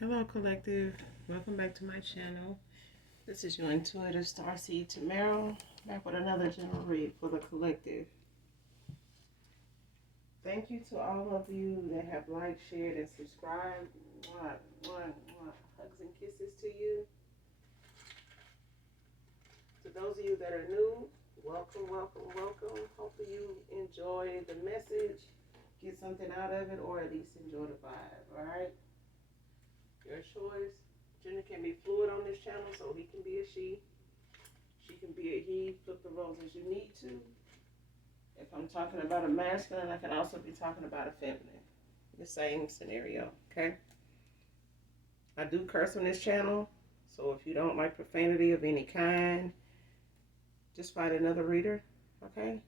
Hello, collective. Welcome back to my channel. This is your intuitive starseed Tamara, back with another general read for the collective. Thank you to all of you that have liked, shared, and subscribed. Mwah, mwah, mwah. Hugs and kisses to you. To those of you that are new, welcome, welcome, welcome. Hopefully you enjoy the message, get something out of it, or at least enjoy the vibe. All right. Your choice. Gender can be fluid on this channel, so he can be a she. She can be a he. Flip the roles as you need to. If I'm talking about a masculine, I can also be talking about a feminine. The same scenario, okay? I do curse on this channel, so if you don't like profanity of any kind, just find another reader, okay?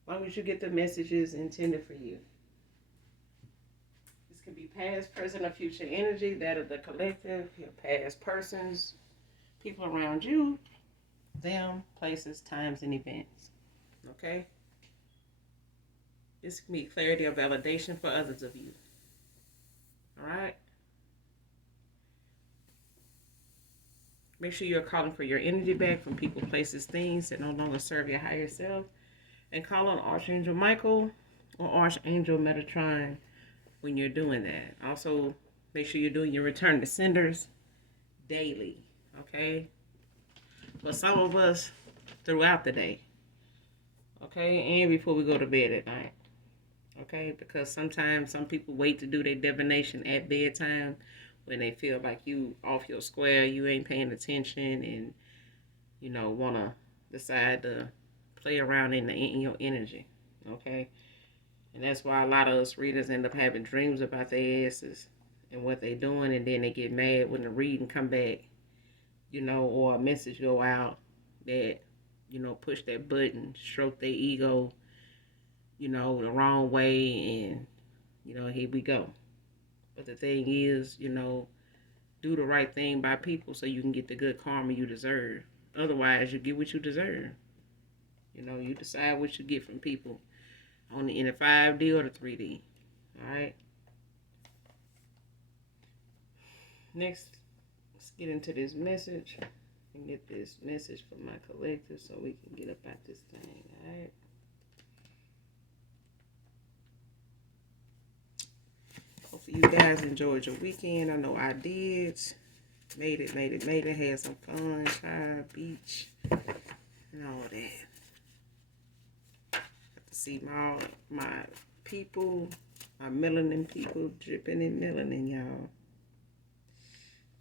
As long as you get the messages intended for you. This can be past, present, or future energy, that of the collective, your past persons, people around you, them, places, times, and events. Okay? This can be clarity or validation for others of you. Alright? Make sure you're calling for your energy back from people, places, things that no longer serve your higher self. And call on Archangel Michael or Archangel Metatron when you're doing that. Also, make sure you're doing your return to senders daily. Okay? For some of us, throughout the day. Okay? And before we go to bed at night. Okay? Because sometimes some people wait to do their divination at bedtime when they feel like you off your square, you ain't paying attention, and want to decide to play around in your energy. Okay? And that's why a lot of us readers end up having dreams about their asses and what they're doing, and then they get mad when the reading come back, or a message go out that, push that button, stroke their ego, the wrong way, and, here we go. But the thing is, do the right thing by people so you can get the good karma you deserve. Otherwise, you get what you deserve. You decide what you get from people in the 5D or the 3D. All right. Next, let's get into this message and get this message from my collective so we can get up at this thing. All right. Hopefully you guys enjoyed your weekend. I know I did. Made it. Had some fun. Child, beach, and all that. Got to see my people, my melanin people dripping in melanin, y'all.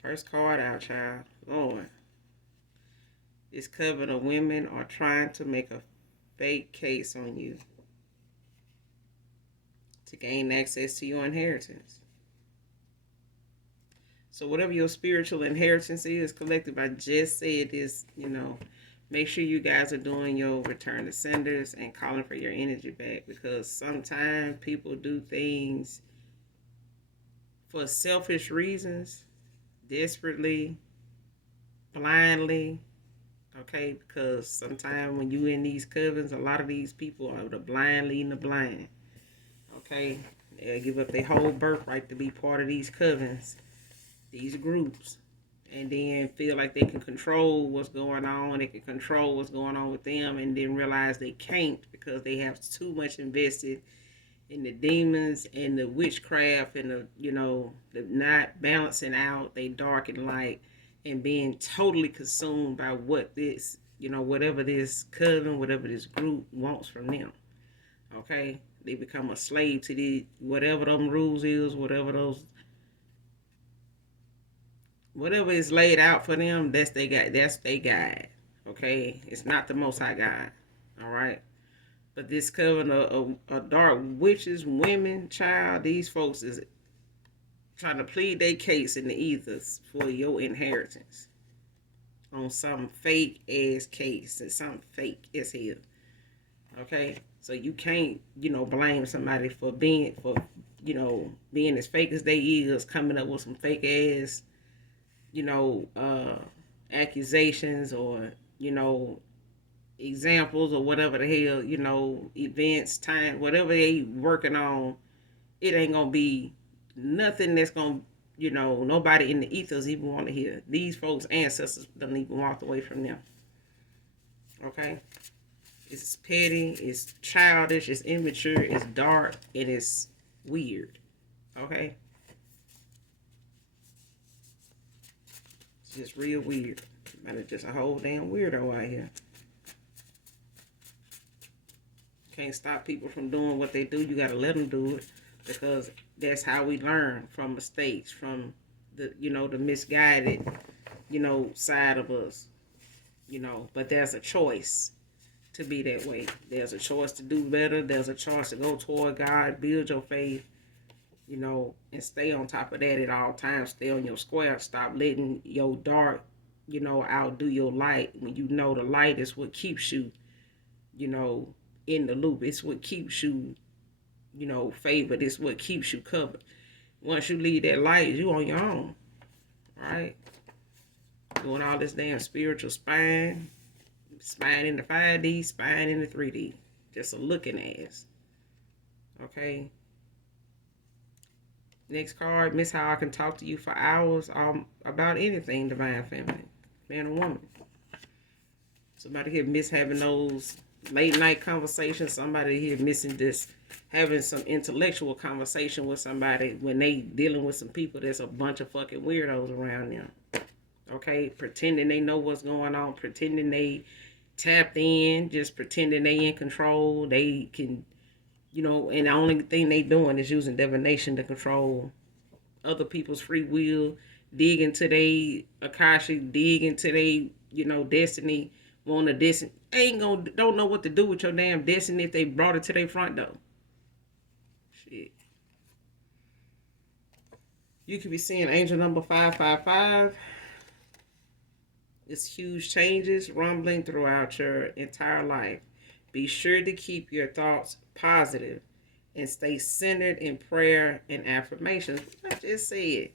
First card out, child. Lord. This coven of women are trying to make a fake case on you to gain access to your inheritance. So whatever your spiritual inheritance is, collective, I just said this, make sure you guys are doing your return to senders and calling for your energy back, because sometimes people do things for selfish reasons, desperately, blindly, okay? Because sometimes when you in these covens, a lot of these people are the blind leading the blind. Okay, they'll give up their whole birthright to be part of these covens, these groups, and then feel like they can control what's going on. They can control what's going on with them, and then realize they can't because they have too much invested in the demons and the witchcraft and the not balancing out they dark and light, and being totally consumed by what this, whatever this coven, whatever this group wants from them. Okay. They become a slave to the whatever them rules is, whatever is laid out for them. That's they got. That's they guide. Okay, it's not the Most High God. All right, but this coven of dark witches, women, child. These folks is trying to plead their case in the ethers for your inheritance on some fake ass case and some fake as hell. Okay, so you can't, blame somebody for being as fake as they is, coming up with some fake ass, accusations or, examples or whatever the hell, events, time, whatever they working on. It ain't gonna be nothing that's gonna You know, nobody in the ethos even want to hear. These folks' ancestors don't even walk away from them. Okay? It's petty, it's childish, it's immature, it's dark, and it's weird. Okay? It's just real weird. And it's just a whole damn weirdo out here. Can't stop people from doing what they do. You gotta let them do it, because that's how we learn from mistakes, from the misguided, side of us. But there's a choice to be that way. There's a choice to do better. There's a choice to go toward God, build your faith, and stay on top of that at all times. Stay on your square. Stop letting your dark, outdo your light. When you know the light is what keeps you, in the loop. It's what keeps you, favored. It's what keeps you covered. Once you leave that light, you on your own. Right? Doing all this damn spiritual spine in the 5D, spine in the 3D. Just a looking ass. Okay? Next card, Miss How I Can Talk to You for Hours about anything divine feminine, man or woman. Somebody here miss having those late night conversations. Somebody here missing this, having some intellectual conversation with somebody when they dealing with some people that's a bunch of fucking weirdos around them. Okay? Pretending they know what's going on, pretending they tapped in, just pretending they in control. They can, and the only thing they doing is using divination to control other people's free will, dig into their Akasha, dig into their, destiny, want a destiny. Don't know what to do with your damn destiny if they brought it to their front door. Shit. You could be seeing angel number 555. It's huge changes rumbling throughout your entire life. Be sure to keep your thoughts positive and stay centered in prayer and affirmations. I just said,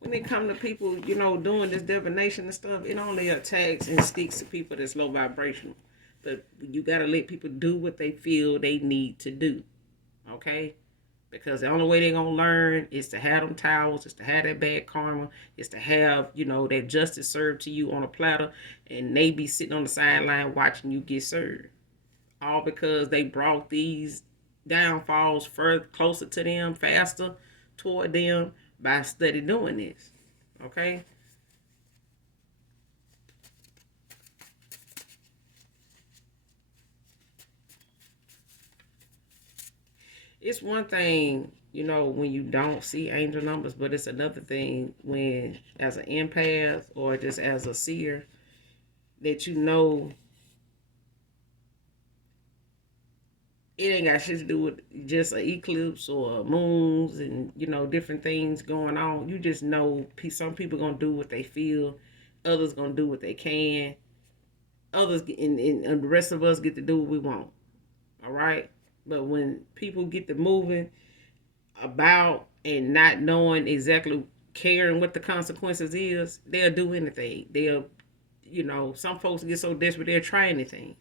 when it comes to people, doing this divination and stuff, it only attacks and sticks to people that's low vibrational. But you got to let people do what they feel they need to do. Okay? Because the only way they're going to learn is to have them towels, is to have that bad karma, is to have, that justice served to you on a platter, and they be sitting on the sideline watching you get served. All because they brought these downfalls further, closer to them, faster toward them by study doing this. Okay? It's one thing, when you don't see angel numbers, but it's another thing when, as an empath or just as a seer, that it ain't got shit to do with just an eclipse or moons and, different things going on. You just know some people going to do what they feel. Others going to do what they can. Others, and the rest of us get to do what we want. All right? But when people get to moving about and not knowing exactly, caring what the consequences is, they'll do anything. Some folks get so desperate they'll try anything.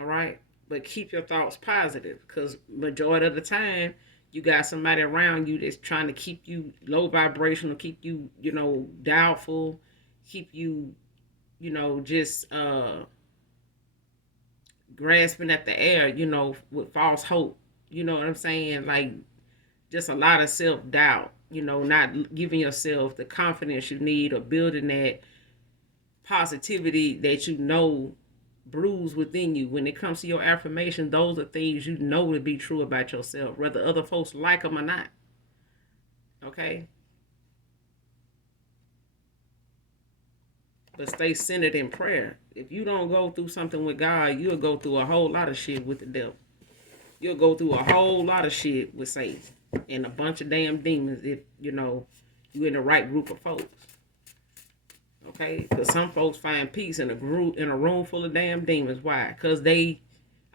All right? But keep your thoughts positive, because majority of the time you got somebody around you that's trying to keep you low vibrational, keep you, doubtful, keep you, just grasping at the air, with false hope. You know what I'm saying? Like, just a lot of self-doubt, not giving yourself the confidence you need, or building that positivity that brews within you. When it comes to your affirmation, those are things to be true about yourself, whether other folks like them or not. Okay? But stay centered in prayer. If you don't go through something with God, you'll go through a whole lot of shit with the devil. You'll go through a whole lot of shit with Satan and a bunch of damn demons if, you in the right group of folks. Okay? Because some folks find peace in a room full of damn demons. Why? Because they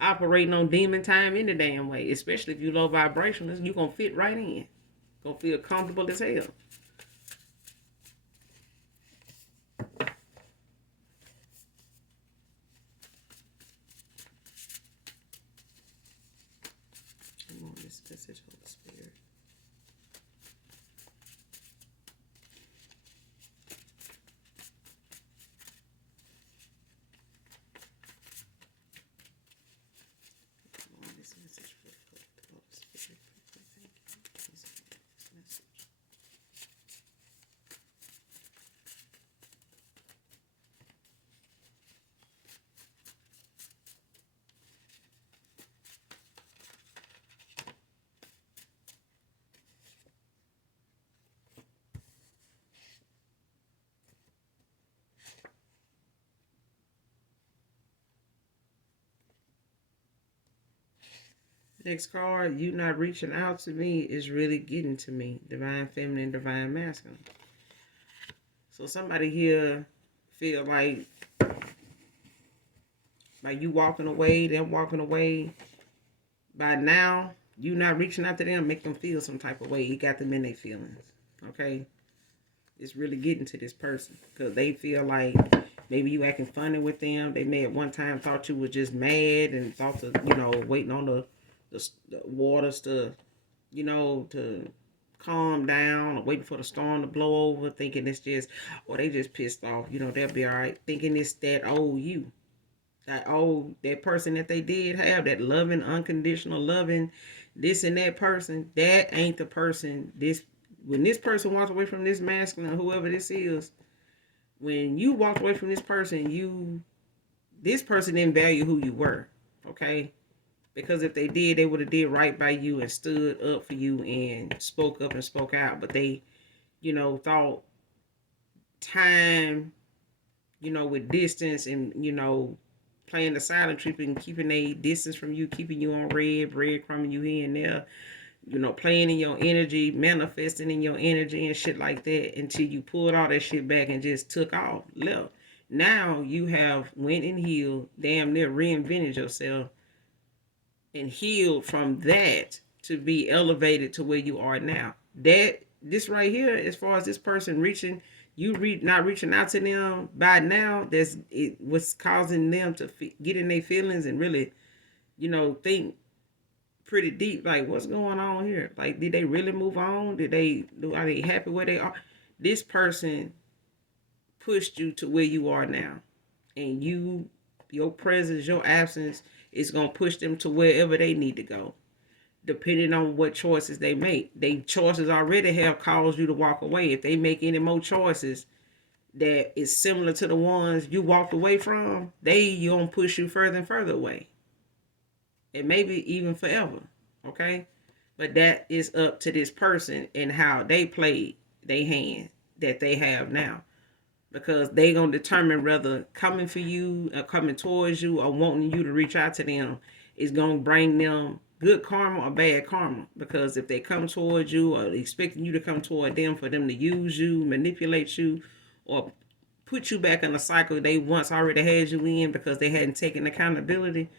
operating on demon time in the damn way. Especially if you low vibrational, you're going to fit right in. Going to feel comfortable as hell. Message, Holy Spirit. Next card, you not reaching out to me is really getting to me. Divine feminine, divine masculine. So somebody here feel like you walking away, them walking away. By now, you not reaching out to them, make them feel some type of way. You got them in their feelings. Okay? It's really getting to this person. Because they feel like maybe you acting funny with them. They may at one time thought you were just mad and thought to, waiting on the waters to, to calm down, or waiting for the storm to blow over, thinking it's just, or they just pissed off. They'll be all right. Thinking it's that old you. That person that they did have, that loving, unconditional loving, this and that person, that ain't the person. When this person walks away from this masculine, whoever this is, when you walk away from this person, this person didn't value who you were, okay? Because if they did, they would have did right by you and stood up for you and spoke up and spoke out. But they, thought time, with distance and, playing the silent treatment, keeping a distance from you, keeping you on red, breadcrumbing you here and there, playing in your energy, manifesting in your energy and shit like that until you pulled all that shit back and just took off, left. Now you have went and healed, damn near reinvented yourself and healed from that to be elevated to where you are now. This right here, as far as this person reaching, not reaching out to them by now, it was causing them to get in their feelings and really, think pretty deep, like what's going on here? Like, did they really move on? Are they happy where they are? This person pushed you to where you are now, and your presence, your absence is gonna push them to wherever they need to go, depending on what choices they make. They choices already have caused you to walk away. If they make any more choices that is similar to the ones you walked away from, they gonna push you further and further away, and maybe even forever. Okay, but that is up to this person and how they played their hand that they have now, because they gonna determine whether coming for you or coming towards you or wanting you to reach out to them is gonna bring them good karma or bad karma. Because if they come towards you or expecting you to come toward them for them to use you, manipulate you, or put you back in a cycle they once already had you in because they hadn't taken accountability,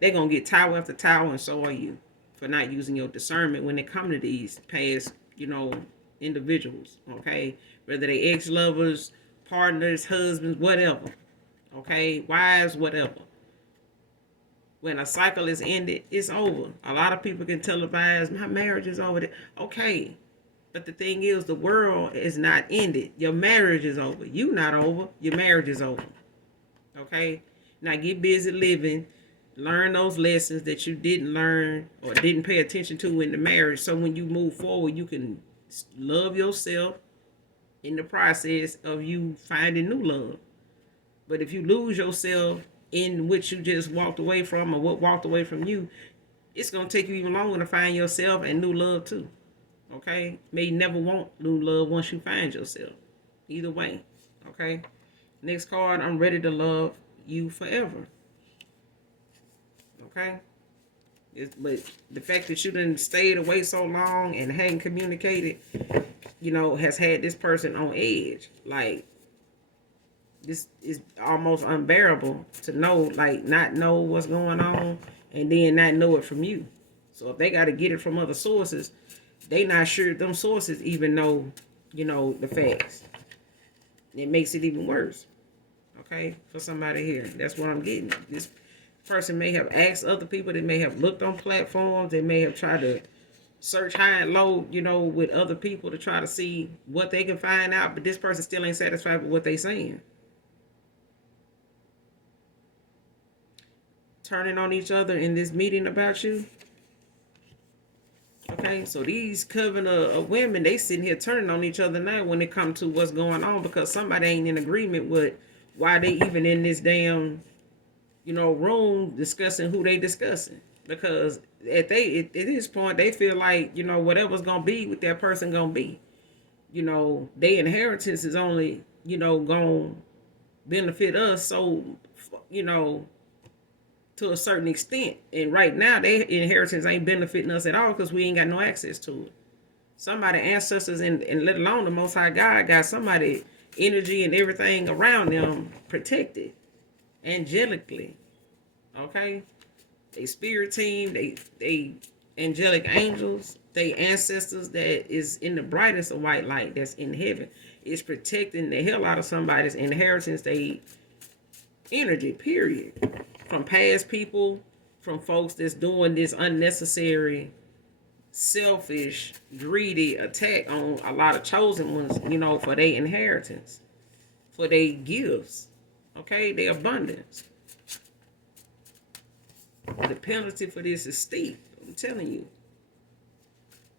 they're gonna get tower after tower, and so are you, for not using your discernment when they come to these past, individuals. Okay, whether they ex-lovers, partners, husbands, whatever. Okay, wives, whatever. When a cycle is ended, it's over. A lot of people can televise, my marriage is over. Okay, but the thing is, the world is not ended. Your marriage is over. You not over. Your marriage is over. Okay, now get busy living. Learn those lessons that you didn't learn or didn't pay attention to in the marriage, so when you move forward, you can love yourself in the process of you finding new love. But if you lose yourself in which you just walked away from, or what walked away from you, it's going to take you even longer to find yourself and new love too. Okay, may never want new love once you find yourself. Either way. Okay, next card, I'm ready to love you forever. Okay, but the fact that you done stayed away so long and hadn't communicated, has had this person on edge. Like, this is almost unbearable to know, like, not know what's going on and then not know it from you. So if they got to get it from other sources, they not sure them sources even know, the facts. It makes it even worse. Okay, for somebody here, that's what I'm getting. This person may have asked other people. They may have looked on platforms. They may have tried to search high and low, with other people to try to see what they can find out. But this person still ain't satisfied with what they saying. Turning on each other in this meeting about you. Okay, so these coven of women, they sitting here turning on each other now when it comes to what's going on, because somebody ain't in agreement with why they even in this damn, room discussing who they discussing. Because at this point, they feel like, whatever's gonna be with that person gonna be. Their inheritance is only, gonna benefit us. So, to a certain extent. And right now, their inheritance ain't benefiting us at all because we ain't got no access to it. Somebody, ancestors, and let alone the Most High God, got somebody energy and everything around them protected angelically. Okay? They spirit team, they angelic angels, they ancestors that is in the brightest of white light that's in heaven. It's protecting the hell out of somebody's inheritance, they energy, period. From past people, from folks that's doing this unnecessary, selfish, greedy attack on a lot of chosen ones, for their inheritance, for their gifts, okay, their abundance. The penalty for this is steep, I'm telling you.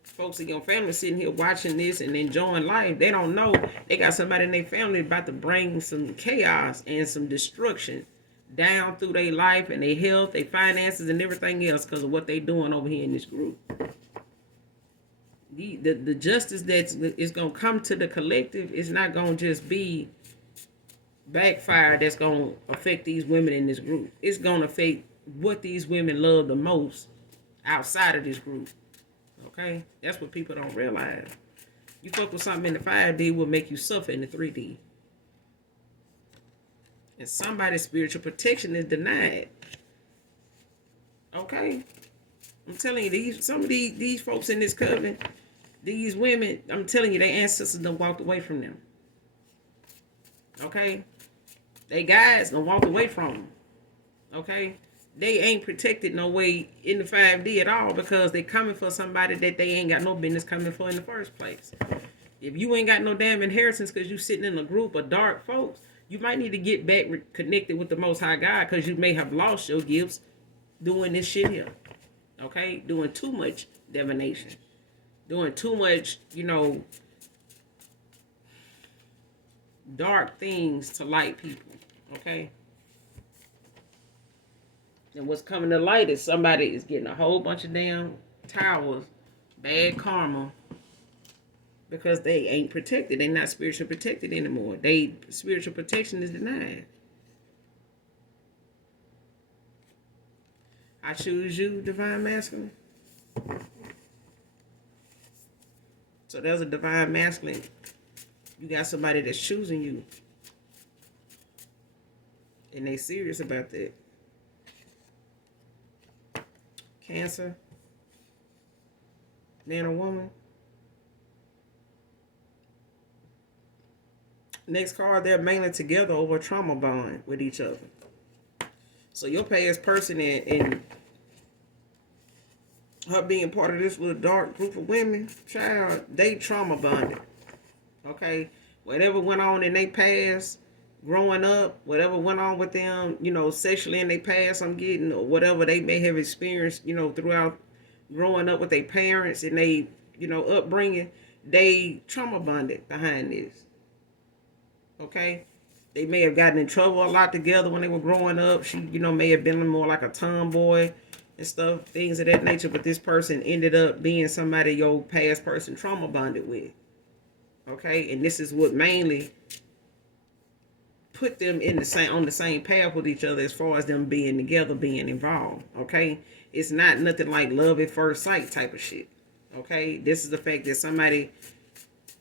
Folks in your family sitting here watching this and enjoying life, they don't know they got somebody in their family about to bring some chaos and some destruction down through their life and their health, their finances, and everything else because of what they doing over here in this group. The justice that is going to come to the collective is not going to just be backfire that's going to affect these women in this group. It's going to affect what these women love the most outside of this group. Okay? That's what people don't realize. You fuck with something in the 5D will make you suffer in the 3D. And somebody's spiritual protection is denied. Okay? I'm telling you, some of these folks in this coven, these women, I'm telling you, their ancestors done walked away from them. Okay? They guys done walked away from them. Okay? They ain't protected no way in the 5D at all because they coming for somebody that they ain't got no business coming for in the first place. If you ain't got no damn inheritance because you sitting in a group of dark folks, you might need to get back connected with the Most High God because you may have lost your gifts doing this shit here. Okay? Doing too much divination. Doing too much, dark things to light people. Okay? And what's coming to light is somebody is getting a whole bunch of damn towers, bad karma, because they ain't protected. They're not spiritually protected anymore. They spiritual protection is denied. I choose you, divine masculine. So there's a divine masculine. You got somebody that's choosing you. And they serious about that. Cancer. Man or woman. Next card, they're mainly together over a trauma bond with each other. So your past person and her being part of this little dark group of women, child, they trauma bonded. Okay? Whatever went on in their past, growing up, whatever went on with them, sexually in their past, I'm getting, or whatever they may have experienced, throughout growing up with their parents and they, upbringing, they trauma bonded behind this. Okay? They may have gotten in trouble a lot together when they were growing up. She, may have been more like a tomboy and stuff, things of that nature. But this person ended up being somebody your past person trauma bonded with. Okay? And this is what mainly put them on the same path with each other as far as them being together, being involved. Okay? It's not nothing like love at first sight type of shit. Okay? This is the fact that somebody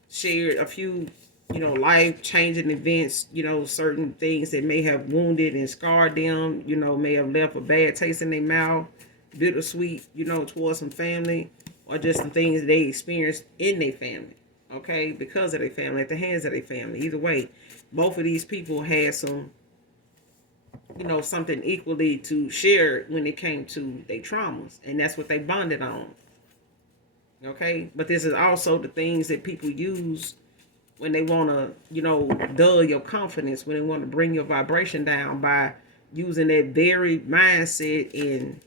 shared a few life-changing events, certain things that may have wounded and scarred them, may have left a bad taste in their mouth, bittersweet, towards some family, or just some things they experienced in their family, okay, because of their family, at the hands of their family. Either way, both of these people had some, something equally to share when it came to their traumas, and that's what they bonded on, okay? But this is also the things that people use when they want to, dull your confidence, when they want to bring your vibration down by using that very mindset and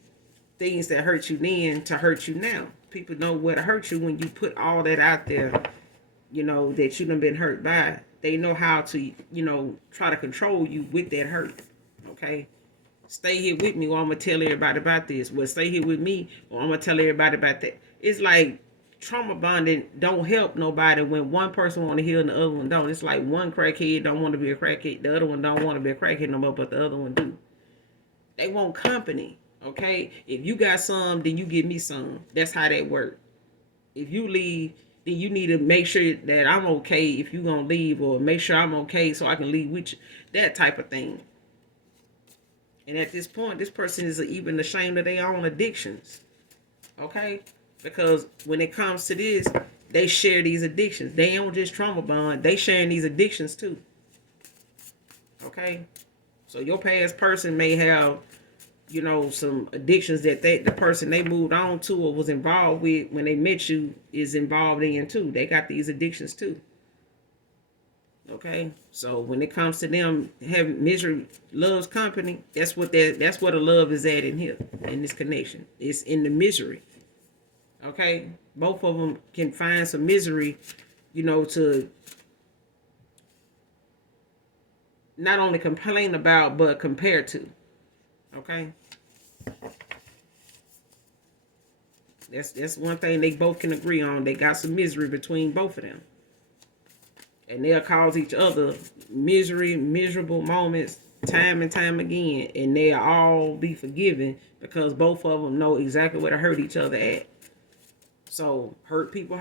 things that hurt you then to hurt you now. People know where to hurt you when you put all that out there, that you done been hurt by. They know how to, try to control you with that hurt, okay? Stay here with me or I'm going to tell everybody about this. Well, stay here with me or I'm going to tell everybody about that. It's like trauma bonding don't help nobody when one person want to heal and the other one don't. It's like one crackhead don't want to be a crackhead, the other one don't want to be a crackhead no more, but the other one do. They want company. Okay? If you got some, then you give me some. That's how that works. If you leave, then you need to make sure that I'm okay if you gonna leave, or make sure I'm okay so I can leave with you. That type of thing. And at this point, this person is even ashamed of their own addictions. Okay? Because when it comes to this, they share these addictions. They don't just trauma bond, they sharing these addictions too. Okay? So your past person may have, some addictions that the person they moved on to or was involved with when they met you is involved in too. They got these addictions too. Okay, so when it comes to them having misery loves company, that's what the love is at in here, in this connection. It's in the misery. Okay, both of them can find some misery, to not only complain about but compare to. Okay, that's one thing they both can agree on. They got some misery between both of them. And they'll cause each other miserable moments time and time again. And they'll all be forgiven because both of them know exactly where to hurt each other at. So hurt people.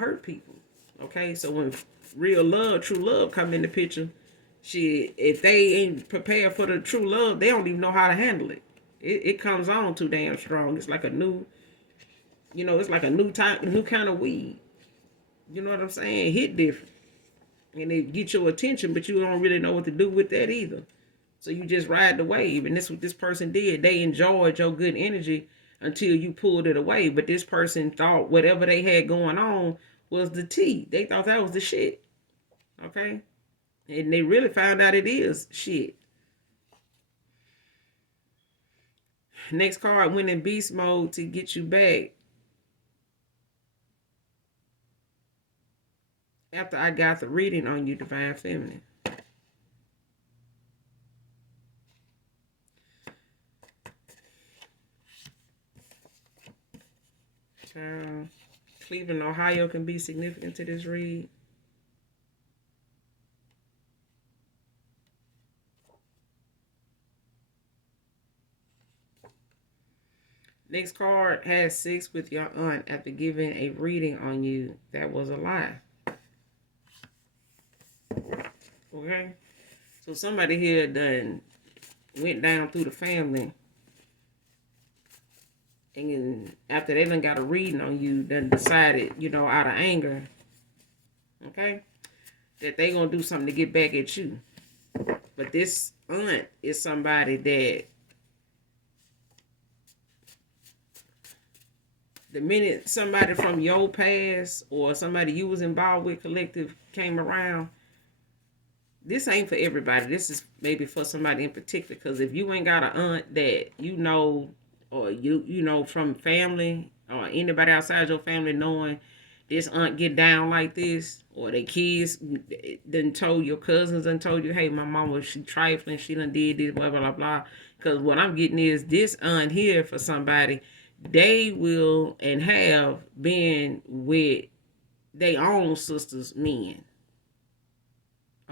Okay, so when real love, true love come in the picture, if they ain't prepared for the true love, they don't even know how to handle it. It comes on too damn strong. It's like a new, it's like a new kind of weed. You know what I'm saying? It hit different. And they get your attention, but you don't really know what to do with that either. So you just ride the wave. And that's what this person did. They enjoyed your good energy until you pulled it away. But this person thought whatever they had going on was the tea. They thought that was the shit. Okay? And they really found out it is shit. Next card went in beast mode to get you back. After I got the reading on you, Divine Feminine. Cleveland, Ohio can be significant to this read. Next card, had sex with your aunt after giving a reading on you. That was a lie. Okay? So somebody here done went down through the family, and after they done got a reading on you, done decided, out of anger, okay, that they gonna do something to get back at you. But this aunt is somebody that the minute somebody from your past or somebody you was involved with collective came around, this ain't for everybody. This is maybe for somebody in particular. Because if you ain't got an aunt that or you from family or anybody outside your family knowing this aunt get down like this, or they kids done told your cousins and told you, hey, my mama, she trifling, she done did this, blah, blah, blah. Because what I'm getting is this aunt here for somebody, they will and have been with their own sisters' men.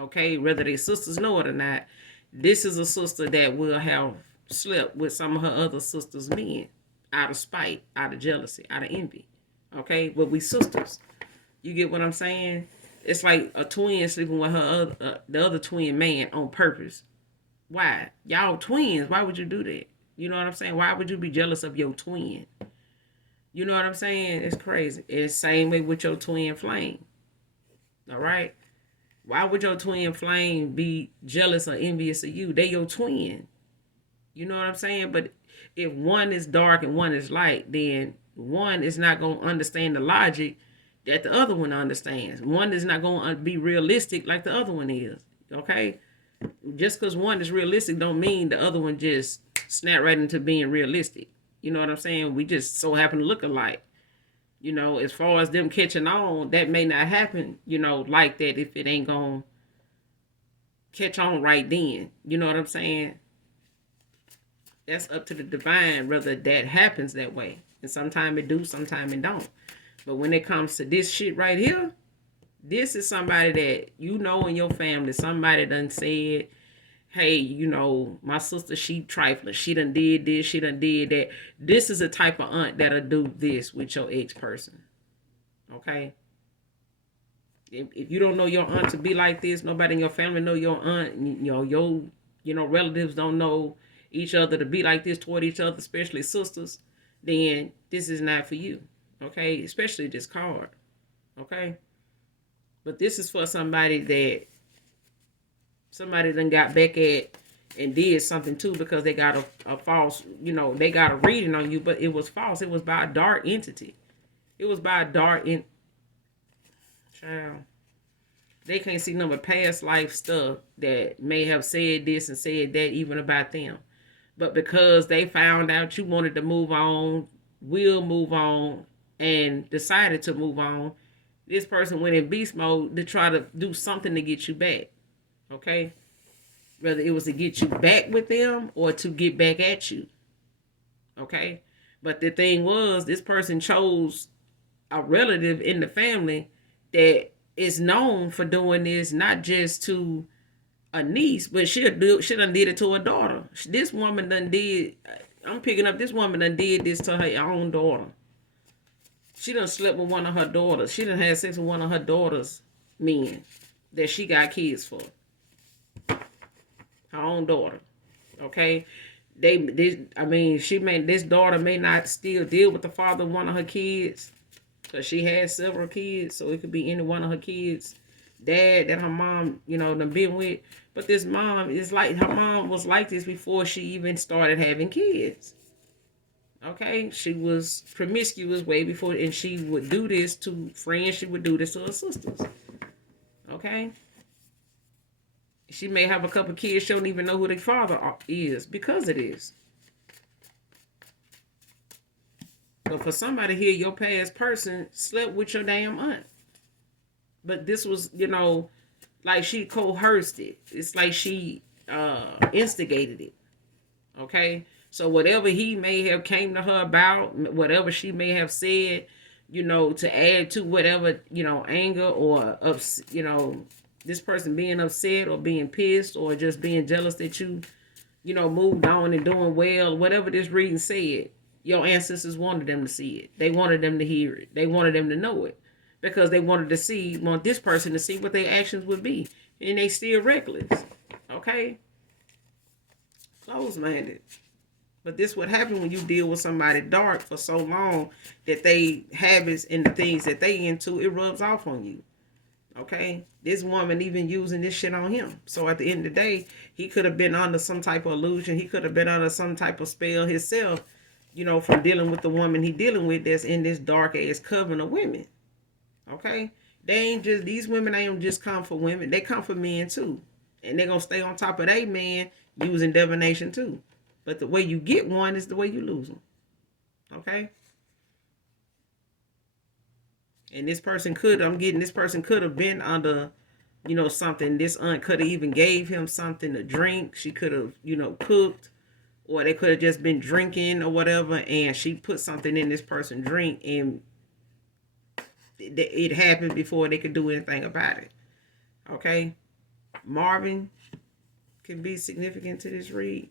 Okay, whether their sisters know it or not, this is a sister that will have slept with some of her other sisters' men out of spite, out of jealousy, out of envy. Okay, but we sisters. You get what I'm saying? It's like a twin sleeping with the other twin man on purpose. Why? Y'all twins. Why would you do that? You know what I'm saying? Why would you be jealous of your twin? You know what I'm saying? It's crazy. It's the same way with your twin flame. All right? Why would your twin flame be jealous or envious of you? They your twin. You know what I'm saying? But if one is dark and one is light, then one is not going to understand the logic that the other one understands. One is not going to be realistic like the other one is. Okay? Just because one is realistic don't mean the other one just snap right into being realistic. You know what I'm saying? We just so happen to look alike. As far as them catching on, that may not happen, like that if it ain't gonna catch on right then. You know what I'm saying? That's up to the divine whether that happens that way. And sometimes it do, sometimes it don't. But when it comes to this shit right here, this is somebody that in your family, somebody done said, hey, my sister, she trifling. She done did this, she done did that. This is a type of aunt that'll do this with your ex person. Okay? If you don't know your aunt to be like this, nobody in your family know your aunt, your relatives don't know each other to be like this toward each other, especially sisters, then this is not for you. Okay? Especially this card. Okay? But this is for somebody done got back at and did something too, because they got a false, they got a reading on you, but it was false. It was by a dark entity. It was by a child. They can't see none but past life stuff that may have said this and said that even about them. But because they found out you wanted to move on, will move on, and decided to move on, this person went in beast mode to try to do something to get you back. Okay? Whether it was to get you back with them or to get back at you. Okay? But the thing was, this person chose a relative in the family that is known for doing this, not just to a niece, but she done did it to a daughter. This woman done did, I'm picking up, this woman done did this to her own daughter. She done slept with one of her daughters. She done had sex with one of her daughter's men that she got kids for. Her own daughter. Okay? This daughter may not still deal with the father of one of her kids, because she has several kids, so it could be any one of her kids' dad that her mom, done been with. But this mom is like, her mom was like this before she even started having kids. Okay? She was promiscuous way before, and she would do this to friends. She would do this to her sisters. Okay? She may have a couple kids, she don't even know who their father is because of this. But for somebody here, your past person slept with your damn aunt. But this was, like she coerced it. It's like she instigated it. Okay? So whatever he may have came to her about, whatever she may have said, to add to whatever, anger or, this person being upset or being pissed or just being jealous that you, moved on and doing well, whatever this reading said, your ancestors wanted them to see it. They wanted them to hear it. They wanted them to know it. Because they want this person to see what their actions would be. And they still reckless. Okay? Close-minded. But this would happen when you deal with somebody dark for so long that they habits and the things that they into, it rubs off on you. Okay? This woman even using this shit on him. So at the end of the day, he could have been under some type of illusion. He could have been under some type of spell himself, from dealing with the woman he dealing with that's in this dark ass coven of women. Okay? These women ain't just come for women. They come for men too. And they're going to stay on top of their man using divination too. But the way you get one is the way you lose them. Okay? And this person could have been under, something. This aunt could have even gave him something to drink. She could have, cooked. Or they could have just been drinking or whatever. And she put something in this person's drink. And it happened before they could do anything about it. Okay? Marvin can be significant to this read.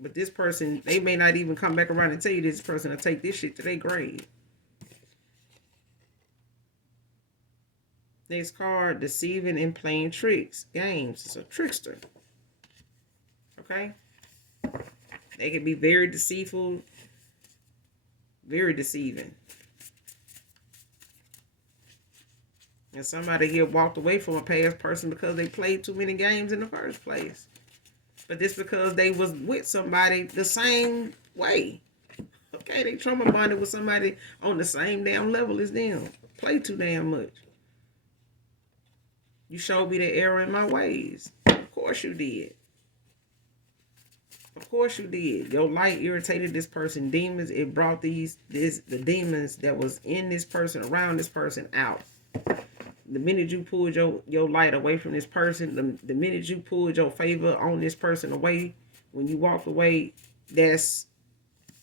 But this person, they may not even come back around and tell you this person will take this shit to their grave. Next card, deceiving and playing tricks. Games. It's a trickster. Okay? They can be very deceitful. Very deceiving. And somebody here walked away from a past person because they played too many games in the first place. But this because they was with somebody the same way. Okay, they trauma bonded with somebody on the same damn level as them. Play too damn much. You showed me the error in my ways. Of course you did. Of course you did. Your light irritated this person. Demons, it brought the demons that was in this person, around this person, out. The minute you pulled your light away from this person, the minute you pulled your favor on this person away, when you walked away, that's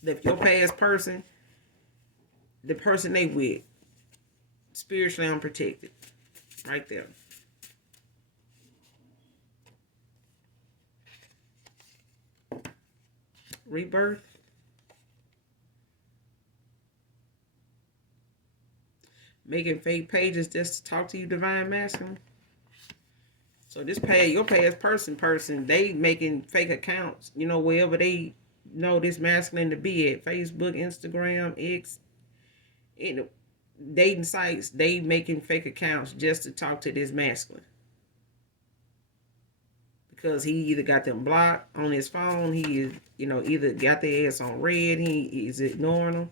your past person, the person they with, spiritually unprotected. Right there. rebirth. Making fake pages just to talk to you, divine masculine. So this your past person, they making fake accounts, wherever they know this masculine to be at. Facebook, Instagram, X, dating sites, they making fake accounts just to talk to this masculine. Because he either got them blocked on his phone, he is, either got their ass on red, he is ignoring them.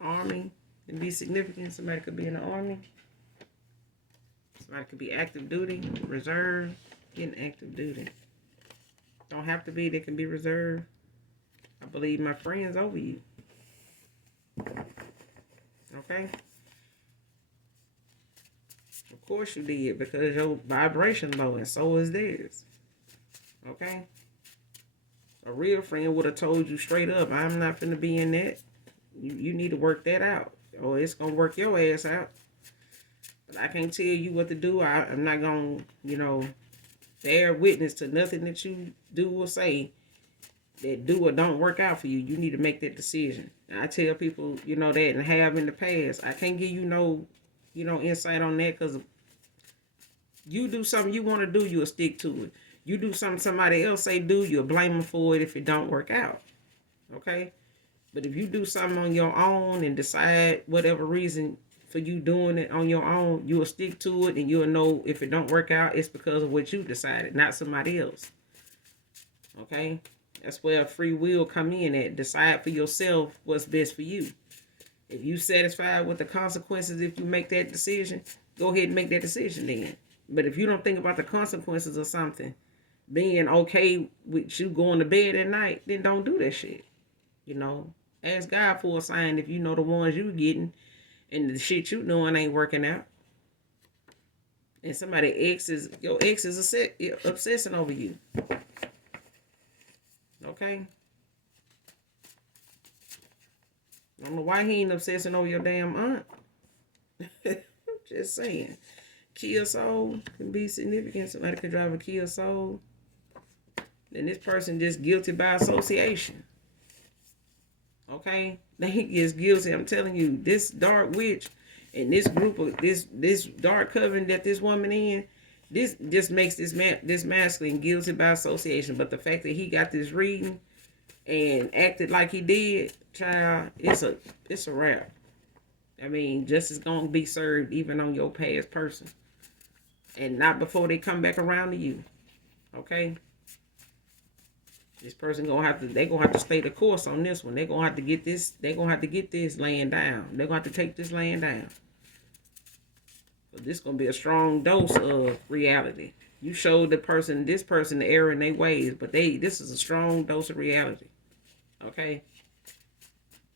Army can be significant. Somebody could be in the army. Somebody could be active duty, reserve, getting active duty. Don't have to be, they can be reserved. I believe my friends over you. Okay? Of course you did, because your vibration low and so is theirs. Okay? A real friend would have told you straight up, I'm not finna be in that. You need to work that out, or it's gonna work your ass out. But I can't tell you what to do. I'm not gonna, bear witness to nothing that you do or say that do or don't work out for you. You need to make that decision. I tell people, that and have in the past. I can't give you no, insight on that, because you do something you want to do, you'll stick to it. You do something somebody else say do, you'll blame them for it if it don't work out. Okay? But if you do something on your own and decide whatever reason for you doing it on your own, you will stick to it, and you'll know if it don't work out, it's because of what you decided, not somebody else. Okay? That's where free will come in at. Decide for yourself what's best for you. If you satisfied with the consequences, if you make that decision, go ahead and make that decision then. But if you don't think about the consequences of something, being okay with you going to bed at night, then don't do that shit. Ask God for a sign if you know the ones you getting and the shit you doing ain't working out. And your ex is obsessing over you. Okay? I don't know why he ain't obsessing over your damn aunt. Just saying. Kia Soul can be significant. Somebody could drive a Kia Soul. Then this person just guilty by association. Okay, they just guilty. I'm telling you, this dark witch and this group of this dark coven that this woman in, this just makes this masculine guilty by association. But the fact that he got this reading and acted like he did, child, it's a wrap. I mean, justice gonna be served even on your past person, and not before they come back around to you. Okay. This person they gonna have to stay the course on this one. They're gonna have to get this laying down. They're gonna have to take this laying down. So this gonna be a strong dose of reality. You showed this person the error in their ways, but this is a strong dose of reality. Okay?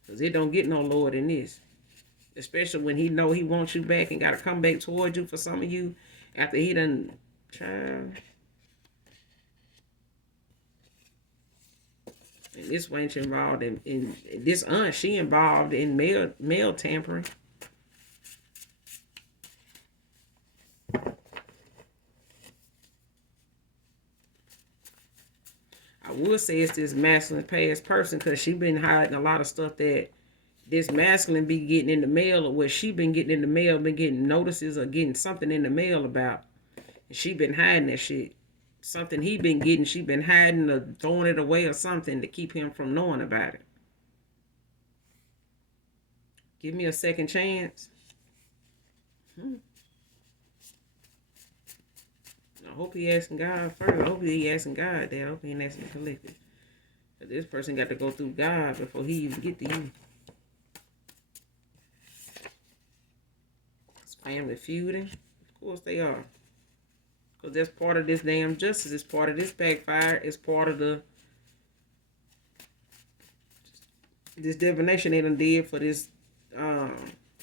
Because it don't get no lower than this. Especially when he know he wants you back and gotta come back towards you for some of you after he done child. And this wench involved in this aunt, she involved in mail tampering. I would say it's this masculine past person, because she been hiding a lot of stuff that this masculine be getting in the mail, or what she been getting in the mail, been getting notices or getting something in the mail about. And she been hiding that shit. Something he been getting, she been hiding or throwing it away or something to keep him from knowing about it. Give me a second chance. I hope he asking God first. I hope he asking God that. I hope he ain't asking the collective. But this person got to go through God before he even get to you. It's family feuding. Of course they are. Because that's part of this damn justice. It's part of this backfire. It's part of this divination they done did for this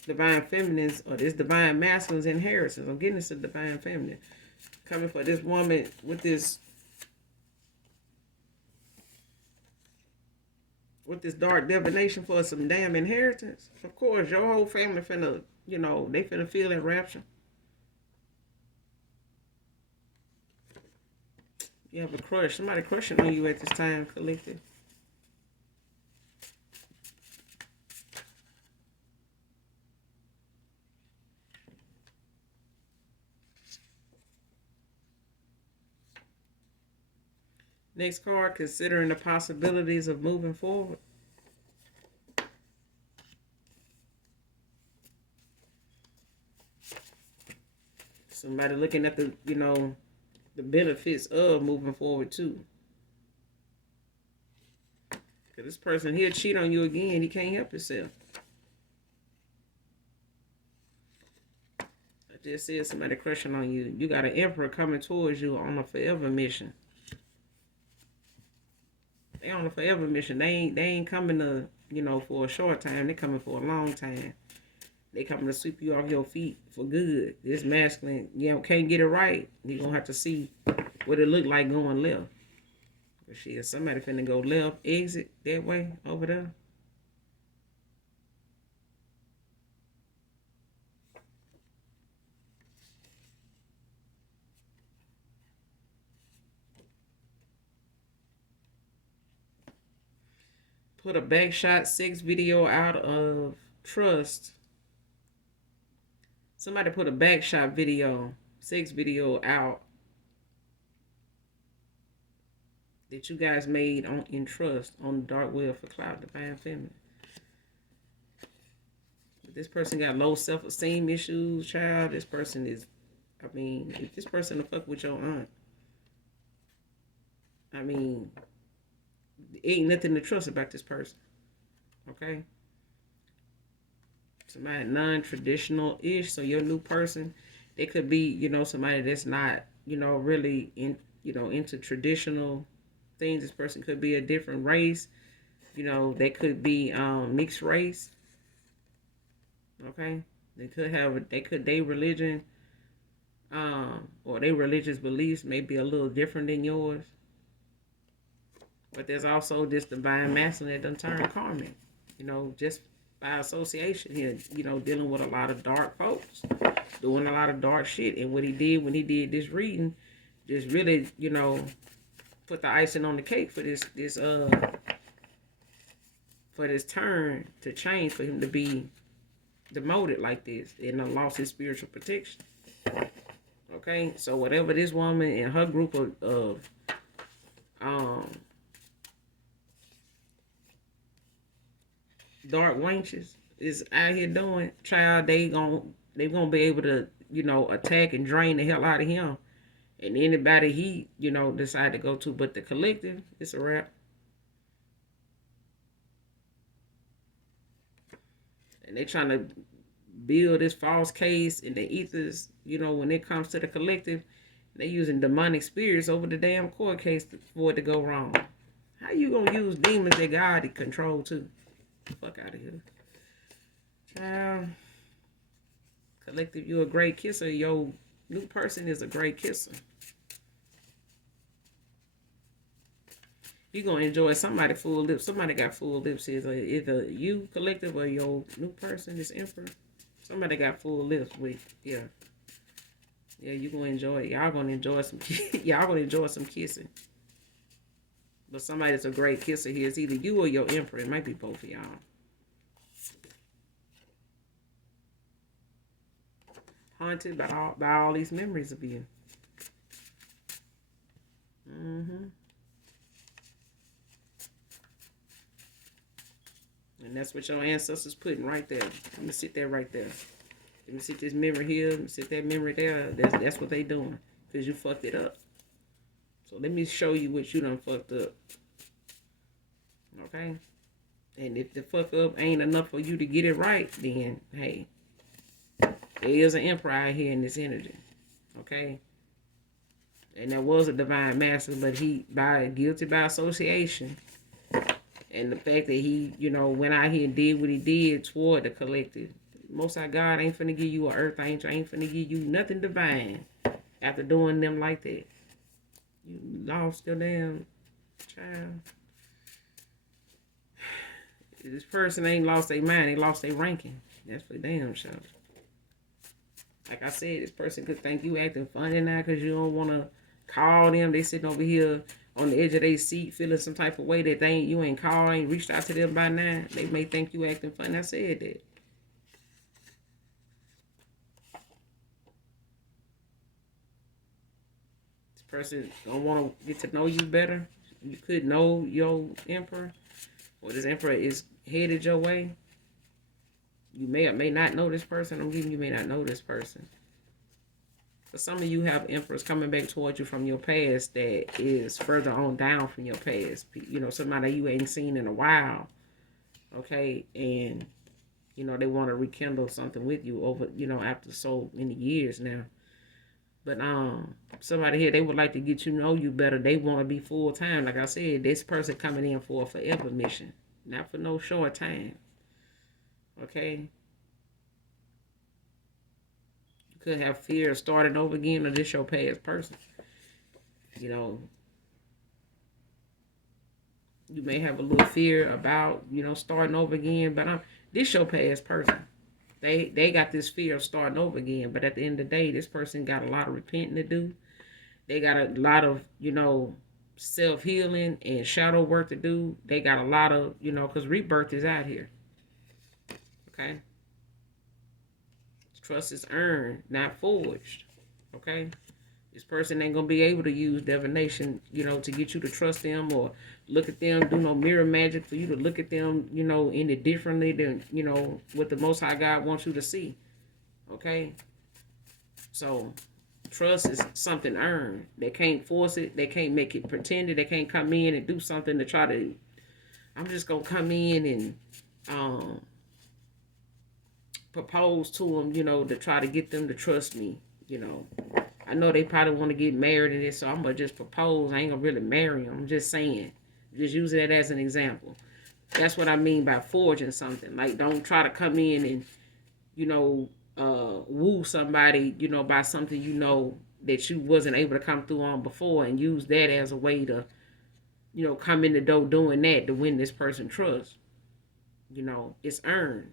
divine feminine's, or this divine masculine's inheritance. I'm getting this to divine feminine. Coming for this woman with this dark divination for some damn inheritance. Of course, your whole family finna, they finna feel that rapture. You have a crush. Somebody crushing on you at this time, collective. Next card, considering the possibilities of moving forward. Somebody looking at the, the benefits of moving forward too. Because this person, he'll cheat on you again. He can't help himself. I just said somebody crushing on you. You got an emperor coming towards you on a forever mission. They on a forever mission. They ain't coming to, for a short time. They coming for a long time. They coming to sweep you off your feet for good. This masculine, can't get it right. You gonna have to see what it look like going left. But shit, somebody finna go left, exit that way over there. Put a backshot sex video out of trust. Somebody put a backshot video, sex video out that you guys made in trust on the dark web for Cloud Divine Feminine. This person got low self-esteem issues, child. This person is, if this person will fuck with your aunt, ain't nothing to trust about this person. Okay? Somebody non-traditional-ish, so your new person, they could be, somebody that's not, really into traditional things. This person could be a different race. They could be mixed race. Okay? Their religion, or their religious beliefs may be a little different than yours. But there's also this divine masculine that done turn karmic, just by association here, dealing with a lot of dark folks, doing a lot of dark shit. And what he did when he did this reading, just really, put the icing on the cake for this turn to change, for him to be demoted like this and lost his spiritual protection. Okay, so whatever this woman and her group of dark wenches is out here doing, child, they gonna be able to, attack and drain the hell out of him and anybody he, decide to go to. But the collective, it's a wrap. And they trying to build this false case in the ethers, when it comes to the collective, they using demonic spirits over the damn court case for it to go wrong. How you gonna use demons that God control too? Fuck out of here. Child. Collective, you a great kisser. Your new person is a great kisser. You gonna enjoy somebody full lips. Somebody got full lips. Either you, collective, or your new person, this emperor. Somebody got full lips with, yeah. Yeah, you gonna enjoy it. Y'all gonna enjoy some kissing. But somebody that's a great kisser here is either you or your emperor. It might be both of y'all. Haunted by all these memories of you. And that's what your ancestors putting right there. I'm gonna sit there right there. Let me sit this memory here. Let me sit that memory there. That's what they doing. Because you fucked it up. So let me show you what you done fucked up. Okay? And if the fuck up ain't enough for you to get it right, then, hey, there is an emperor out here in this energy. Okay? And there was a divine master, but he, guilty by association. And the fact that he, went out here and did what he did toward the collective. Most of God ain't finna give you an earth angel, ain't finna give you nothing divine after doing them like that. You lost your damn child. This person ain't lost their mind, they lost their ranking. That's for damn sure. Like I said, this person could think you acting funny now because you don't want to call them. They sitting over here on the edge of their seat feeling some type of way that you ain't called, ain't reached out to them by now. They may think you acting funny. I said that. This person don't want to get to know you better. You could know your emperor, or this emperor is headed your way. You may or may not know this person. I'm giving you may not know this person. But some of you have emperors coming back towards you from your past that is further on down from your past. You know, somebody you ain't seen in a while. Okay, and you know they want to rekindle something with you over, you know, after so many years now. But somebody here, they would like to get you know you better. They want to be full time. Like I said, this person coming in for a forever mission, not for no short time. Okay, you could have fear of starting over again, or this your past person. You know, you may have a little fear about, you know, starting over again, but this your past person. They got this fear of starting over again, but at the end of the day, this person got a lot of repenting to do. They got a lot of, you know, self-healing and shadow work to do. They got a lot of, you know, because rebirth is out here. Okay? Trust is earned, not forged. Okay? This person ain't gonna be able to use divination, you know, to get you to trust them or look at them, do no mirror magic for you to look at them, you know, any differently than, you know, what the Most High God wants you to see. Okay? So, trust is something earned. They can't force it. They can't make it pretended. They can't come in and do something to try to, I'm just gonna come in and propose to them, you know, to try to get them to trust me, you know. I know they probably want to get married in this, so I'm gonna just propose. I ain't gonna really marry them. I'm just saying, just use that as an example. That's what I mean by forging something. Like, don't try to come in and, you know, woo somebody, you know, by something you know that you wasn't able to come through on before, and use that as a way to, you know, come in the door doing that to win this person trust. You know, it's earned.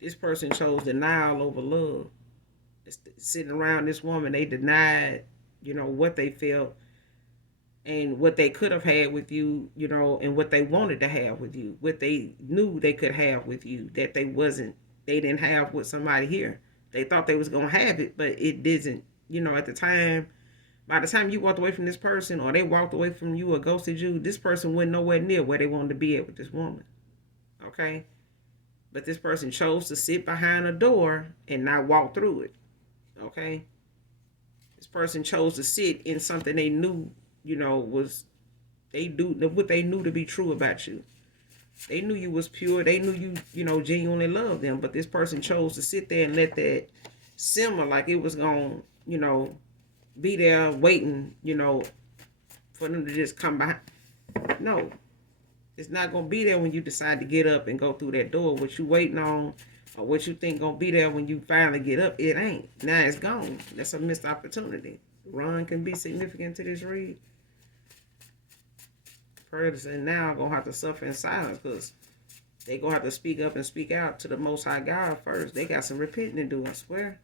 This person chose denial over love. It's sitting around this woman, they denied, you know, what they felt and what they could have had with you, you know, and what they wanted to have with you, what they knew they could have with you that they didn't have with somebody here. They thought they was gonna have it, but it didn't. You know, at the time, by the time you walked away from this person, or they walked away from you or ghosted you, this person went nowhere near where they wanted to be at with this woman. Okay, but this person chose to sit behind a door and not walk through it. Okay, this person chose to sit in something they knew, you know, was they do what they knew to be true about you. They knew you was pure. They knew you, you know, genuinely loved them. But this person chose to sit there and let that simmer like it was gonna, you know, be there waiting, you know, for them to just come behind. No, it's not gonna be there when you decide to get up and go through that door. What you waiting on, or what you think gonna be there when you finally get up, it ain't. Now it's gone. That's a missed opportunity. Run can be significant to this read. Person now gonna have to suffer in silence because they gonna have to speak up and speak out to the Most High God first. They got some repenting to do, I swear.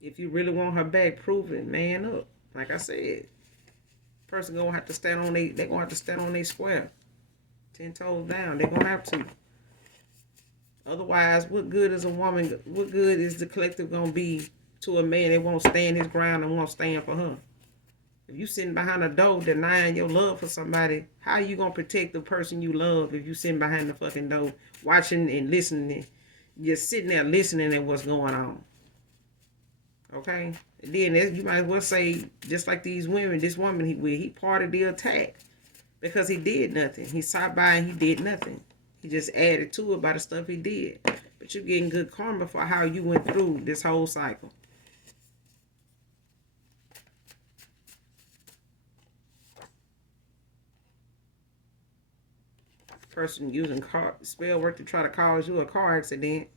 If you really want her back, prove it. Man up. Like I said, person gonna have to stand on they gonna have to stand on their square. 10 toes down. They gonna have to. Otherwise, what good is a woman? What good is the collective gonna be to a man that won't stand his ground and won't stand for her? If you sitting behind a door denying your love for somebody, how you gonna protect the person you love if you sitting behind the fucking door watching and listening, just sitting there listening at what's going on? Okay, and then you might as well say, just like these women, this woman he part of the attack because he did nothing. He sat by and he did nothing. He just added to it by the stuff he did. But you're getting good karma for how you went through this whole cycle. Person using spell work to try to cause you a car accident.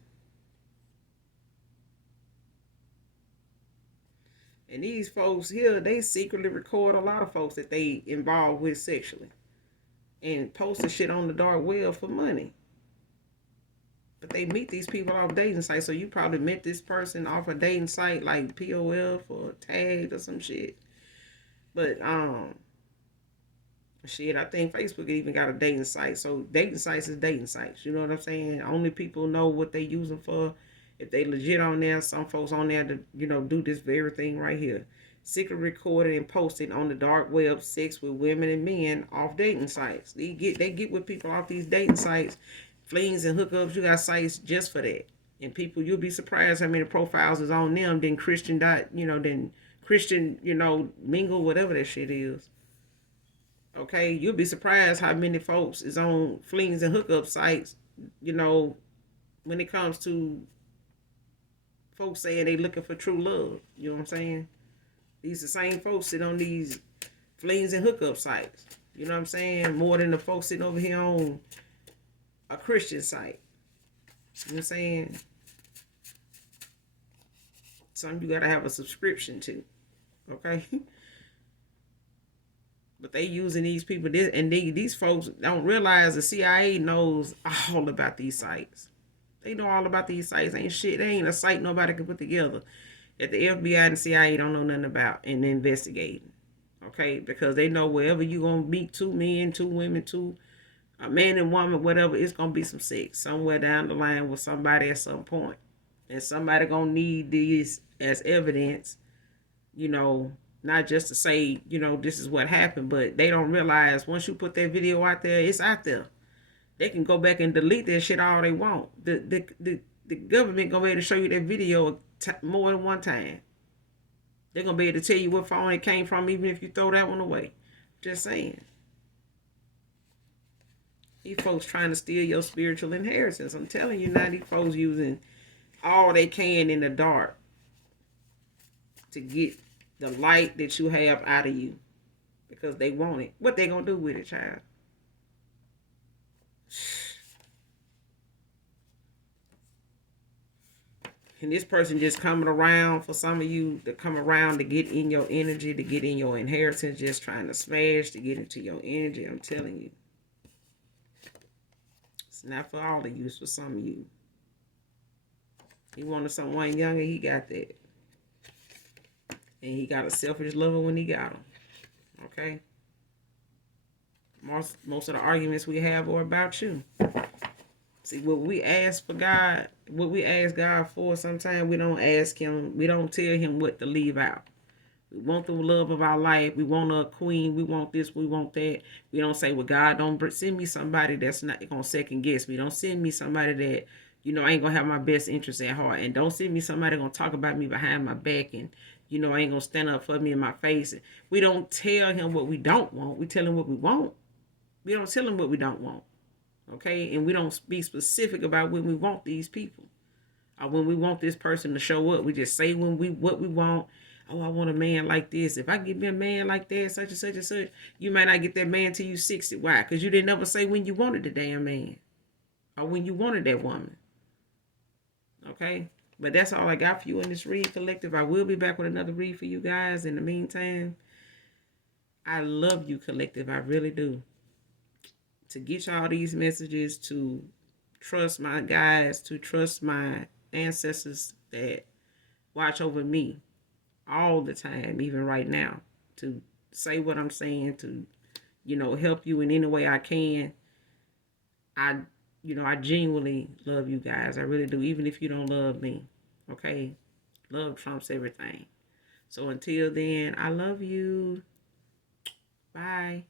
these folks here, they secretly record a lot of folks that they involved with sexually and post the shit on the dark web for money. But they meet these people off dating sites. So you probably met this person off a dating site like POF or Tagged or some shit. But shit, I think Facebook even got a dating site. So dating sites is dating sites. You know what I'm saying? Only people know what they use them for. If they legit on there, some folks on there to, do this very thing right here. Secret recorded and posted on the dark web sex with women and men off dating sites. They get with people off these dating sites, flings and hookups. You got sites just for that. And people, you'll be surprised how many profiles is on them than Christian mingle, whatever that shit is. Okay, you'll be surprised how many folks is on flings and hookup sites, when it comes to folks saying they looking for true love. You know what I'm saying? These the same folks sit on these flings and hookup sites. You know what I'm saying? More than the folks sitting over here on a Christian site. You know what I'm saying? Some you gotta have a subscription to. Okay? But they using these people, and these folks don't realize the CIA knows all about these sites. They know all about these sites. Ain't shit. They ain't a site nobody can put together that the FBI and the CIA don't know nothing about and investigating. Okay? Because they know wherever you going to meet two men, two women, a man and woman, whatever, it's going to be some sex somewhere down the line with somebody at some point. And somebody going to need this as evidence, not just to say, this is what happened, but they don't realize once you put that video out there, it's out there. They can go back and delete that shit all they want. The government gonna be able to show you that video more than one time. They're gonna be able to tell you what phone it came from, even if you throw that one away. Just saying. These folks trying to steal your spiritual inheritance. I'm telling you now, these folks using all they can in the dark to get the light that you have out of you because they want it. What they gonna do with it, child? And this person just coming around for some of you to come around to get in your energy, to get in your inheritance, just trying to smash to get into your energy. I'm telling you. It's not for all of you, it's for some of you. He wanted someone younger, he got that. And he got a selfish lover when he got him. Okay? Most of the arguments we have are about you. See, what we ask for God, what we ask God for, sometimes we don't ask him, we don't tell him what to leave out. We want the love of our life. We want a queen. We want this. We want that. We don't say, well, God, don't send me somebody that's not going to second guess me. Don't send me somebody that, ain't going to have my best interest at heart. And don't send me somebody going to talk about me behind my back and, ain't going to stand up for me in my face. We don't tell him what we don't want. We tell him what we want. We don't tell him what we don't want. Okay? And we don't be specific about when we want these people. Or when we want this person to show up. We just say what we want. Oh, I want a man like this. If I give me a man like that, such and such and such, you might not get that man till you 60. Why? Because you didn't ever say when you wanted the damn man. Or when you wanted that woman. Okay? But that's all I got for you in this read collective. I will be back with another read for you guys. In the meantime, I love you, collective. I really do. To get y'all these messages, to trust my guides, to trust my ancestors that watch over me all the time, even right now, to say what I'm saying, to, help you in any way I can. I genuinely love you guys. I really do, even if you don't love me. Okay? Love trumps everything. So until then, I love you. Bye.